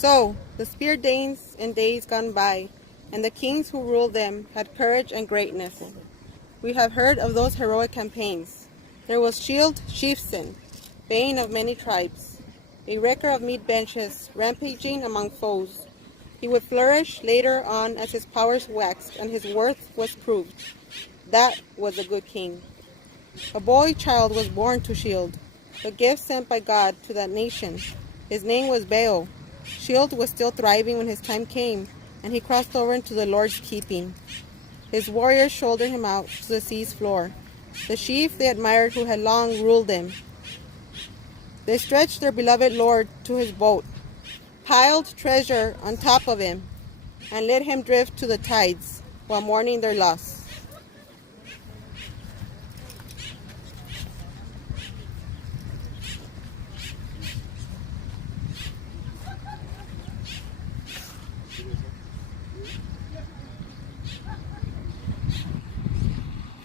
So, the spear Danes in days gone by, and the kings who ruled them had courage and greatness. We have heard of those heroic campaigns. There was Shield Chieftain, bane of many tribes, a wrecker of meat benches, rampaging among foes. He would flourish later on as his powers waxed and his worth was proved. That was a good king. A boy child was born to Shield, a gift sent by God to that nation. His name was Beowulf. Shield was still thriving when his time came, and he crossed over into the Lord's keeping. His warriors shouldered him out to the sea's floor, the chief they admired who had long ruled them. They stretched their beloved lord to his boat, piled treasure on top of him, and let him drift to the tides while mourning their loss.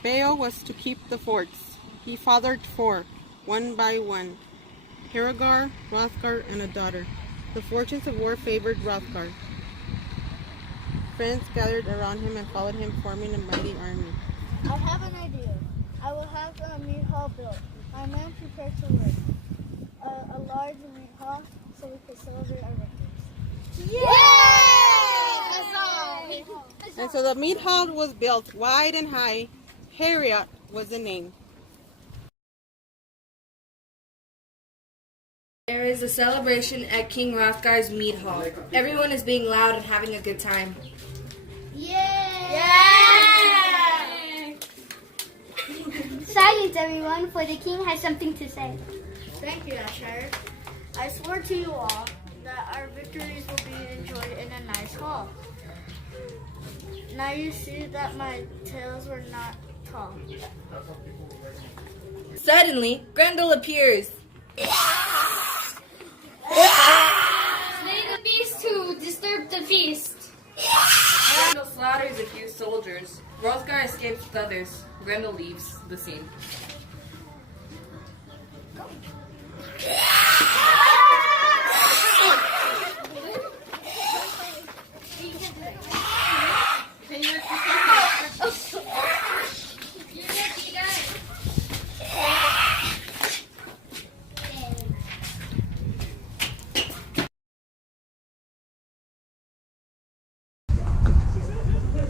Beowulf was to keep the forts. He fathered 4, one by one, Hrothgar, Hrothgar, and a daughter. The fortunes of war favored Hrothgar. Friends gathered around him and followed him, forming a mighty army. I have an idea. I will have a meat hall built. My men prepare to work. A large meat hall so we can celebrate our victories. Yay! And so the meat hall was built wide and high. Harriet was the name. There is a celebration at King Hrothgar's mead hall. Everyone is being loud and having a good time. Yay! Silence, everyone, for the king has something to say. Thank you, Ashire. I swore to you all that our victories will be enjoyed in a nice hall. Now you see that my tales were not tall. Suddenly, Grendel appears. Slay the beast who disturbed the feast. Grendel slaughters a few soldiers. Hrothgar escapes with others. Grendel leaves the scene.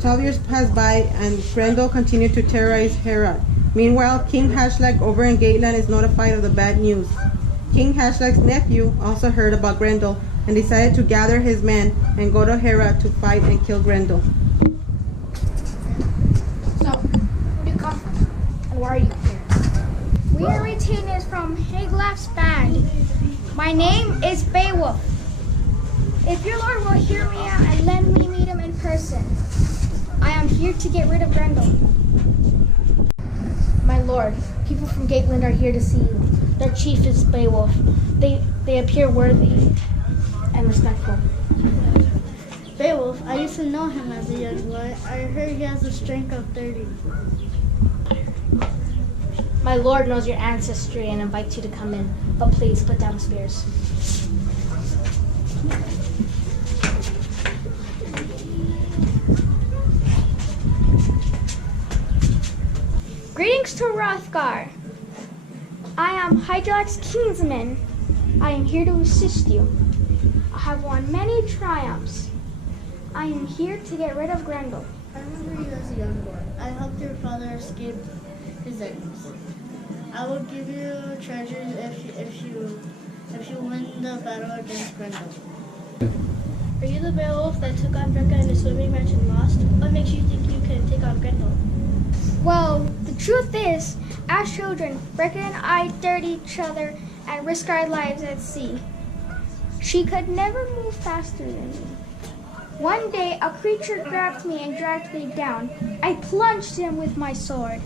Twelve years passed by, and Grendel continued to terrorize Heorot. Meanwhile, King Hashlag over in Gateland is notified of the bad news. King Hashlag's nephew also heard about Grendel and decided to gather his men and go to Heorot to fight and kill Grendel. So, where do you come from? And why are you here? We are retainers from Haglaf's band. My name is Beowulf. If your lord will hear me out and let me meet him in person, I am here to get rid of Grendel. My lord, people from Gateland are here to see you. Their chief is Beowulf. They appear worthy and respectful. Beowulf, I used to know him as a young boy. I heard he has a strength of 30. My lord knows your ancestry and invites you to come in, but please put down the spears. Greetings to Hrothgar. I am Hygelac's kinsman. I am here to assist you. I have won many triumphs. I am here to get rid of Grendel. I remember you as a young boy. I helped your father escape his enemies. I will give you treasures if you win the battle against Grendel. Are you the Beowulf that took on Brecca in a swimming match and lost? What makes you think you can take on Grendel? Well, the truth is, as children, Brecca and I dared each other and risked our lives at sea. She could never move faster than me. One day, a creature grabbed me and dragged me down. I plunged him with my sword.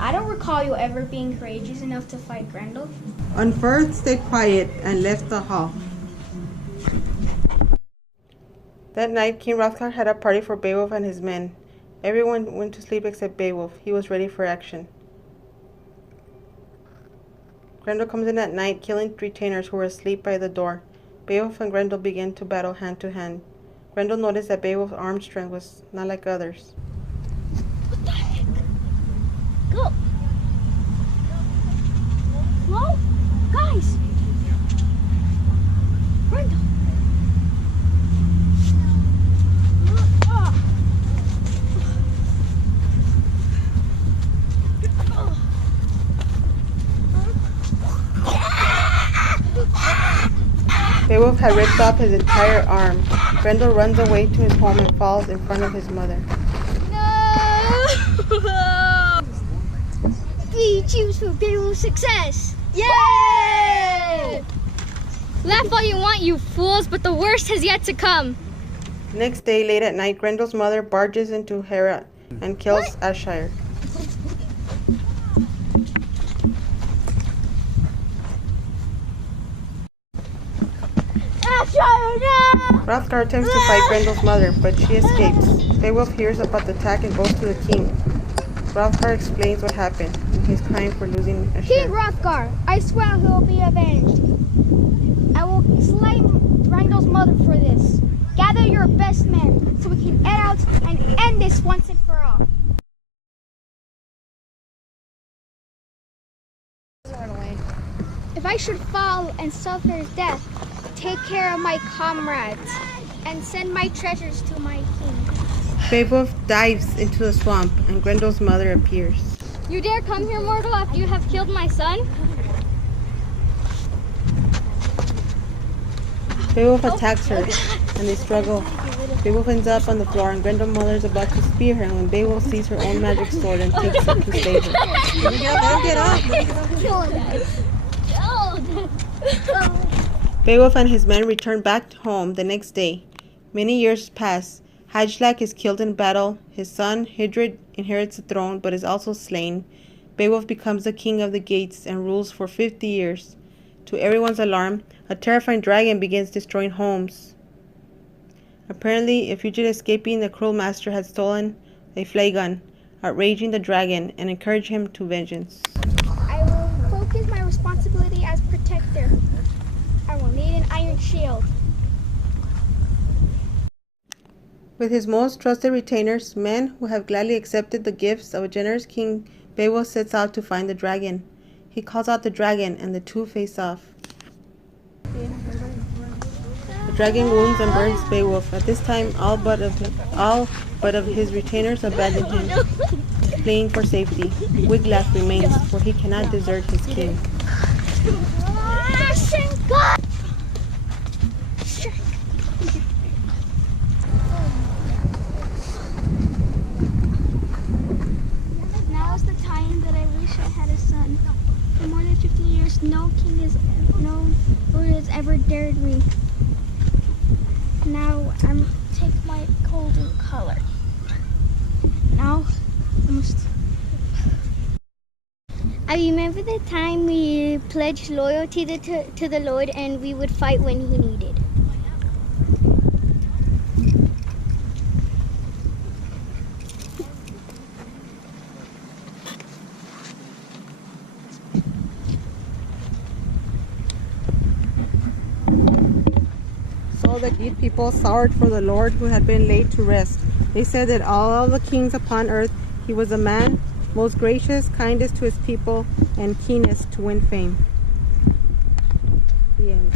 I don't recall you ever being courageous enough to fight Grendel. Unferth stayed quiet and left the hall. That night, King Hrothgar had a party for Beowulf and his men. Everyone went to sleep except Beowulf. He was ready for action. Grendel comes in at night, killing retainers who were asleep by the door. Beowulf and Grendel began to battle hand to hand. Grendel noticed that Beowulf's arm strength was not like others. What the heck? Go! Whoa! Guys! Grendel! Beowulf had ripped off his entire arm. Grendel runs away to his home and falls in front of his mother. No! 3 cheers for Beowulf's success! Yay! Laugh all you want, you fools, but the worst has yet to come. Next day, late at night, Grendel's mother barges into Herat and kills Aschire. Hrothgar attempts to fight Grendel's mother, but she escapes. Beowulf hears about the attack and goes to the king. Hrothgar explains what happened and his crime for losing King Aschire. Hrothgar, I swear he will be avenged. I will slay Grendel's mother for this. Gather your best men so we can head out and end this once and for all. If I should fall and suffer death, take care of my comrades and send my treasures to my king. Beowulf dives into the swamp and Grendel's mother appears. You dare come here, mortal, after you have killed my son? Beowulf attacks her and they struggle. Beowulf ends up on the floor and Grendel's mother is about to spear her when Beowulf sees her own magic sword and takes it to save her. Let him get up. Kill him. Beowulf and his men return back home the next day. Many years pass. Hygelac is killed in battle. His son, Hydred, inherits the throne but is also slain. Beowulf becomes the king of the Gates and rules for 50 years. To everyone's alarm, a terrifying dragon begins destroying homes. Apparently, a fugitive escaping the cruel master had stolen a flagon, outraging the dragon and encouraged him to vengeance. I will focus my responsibility as protector. I will need an iron shield. With his most trusted retainers, men who have gladly accepted the gifts of a generous king, Beowulf sets out to find the dragon. He calls out the dragon and the two face off. The dragon wounds and burns Beowulf. At this time, all but of his retainers abandon him, fleeing for safety. Wiglaf remains, for he cannot desert his king. Now is the time that I wish I had a son. For more than 50 years, no king is known or has ever dared me. Now I'm take my golden color. Now I must. I remember the time we pledged loyalty to the Lord and we would fight when he needed. So the Geat people sorrowed for the Lord who had been laid to rest. They said that all the kings upon earth, he was a man, most gracious, kindest to his people, and keenest to win fame. The end.